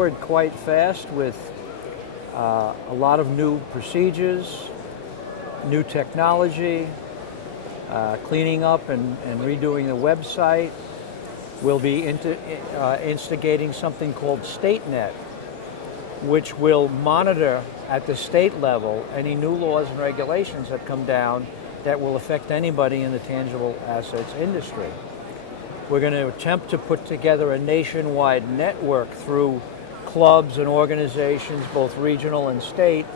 forward quite fast with a lot of new procedures, new technology, cleaning up and redoing the website. We'll be instigating something called StateNet, which will monitor at the state level any new laws and regulations that come down that will affect anybody in the tangible assets industry. We're going to attempt to put together a nationwide network through clubs and organizations, both regional and state,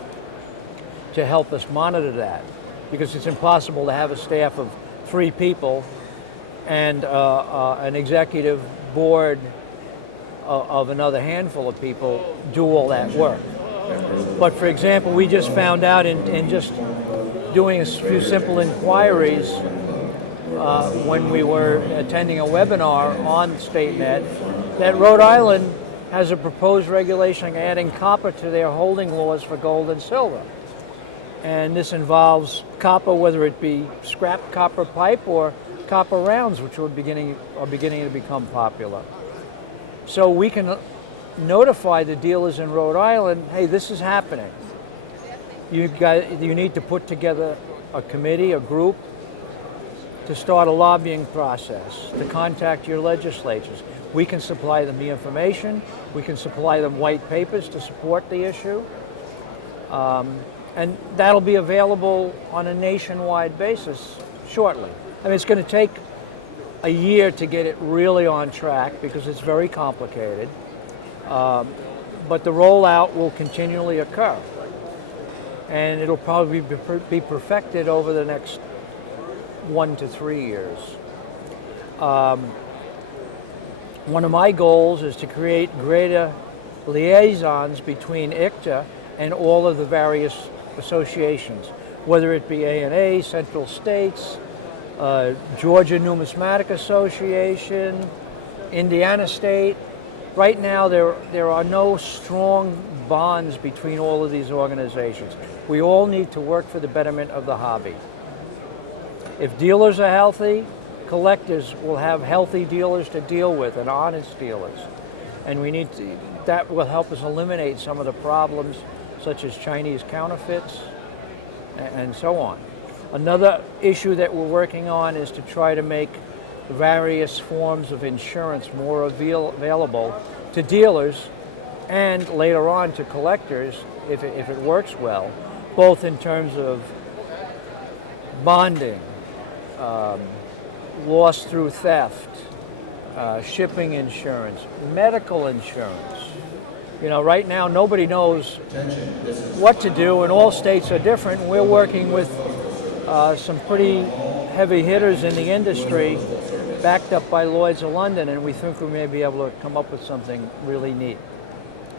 to help us monitor that, because it's impossible to have a staff of 3 people and an executive board of another handful of people do all that work. But for example, we just found out in just doing a few simple inquiries when we were attending a webinar on StateNet that Rhode Island has a proposed regulation adding copper to their holding laws for gold and silver. And this involves copper, whether it be scrap copper pipe or copper rounds, which are beginning to become popular. So we can notify the dealers in Rhode Island, hey, this is happening. You need to put together a committee, a group, to start a lobbying process, to contact your legislatures. We can supply them the information, we can supply them white papers to support the issue, and that'll be available on a nationwide basis shortly. I mean, it's going to take a year to get it really on track because it's very complicated, but the rollout will continually occur, and it'll probably be perfected over the next 1 to 3 years. One of my goals is to create greater liaisons between ICTA and all of the various associations, whether it be ANA, Central States, Georgia Numismatic Association, Indiana State. Right now there are no strong bonds between all of these organizations. We all need to work for the betterment of the hobby. If dealers are healthy, collectors will have healthy dealers to deal with and honest dealers. And that will help us eliminate some of the problems such as Chinese counterfeits and so on. Another issue that we're working on is to try to make various forms of insurance more available to dealers and later on to collectors if it works well, both in terms of bonding, loss through theft, shipping insurance, medical insurance. You know, right now nobody knows what to do, and all states are different. We're working with some pretty heavy hitters in the industry, backed up by Lloyd's of London, and we think we may be able to come up with something really neat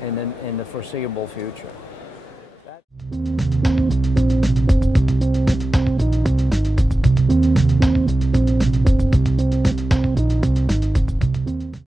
in the foreseeable future.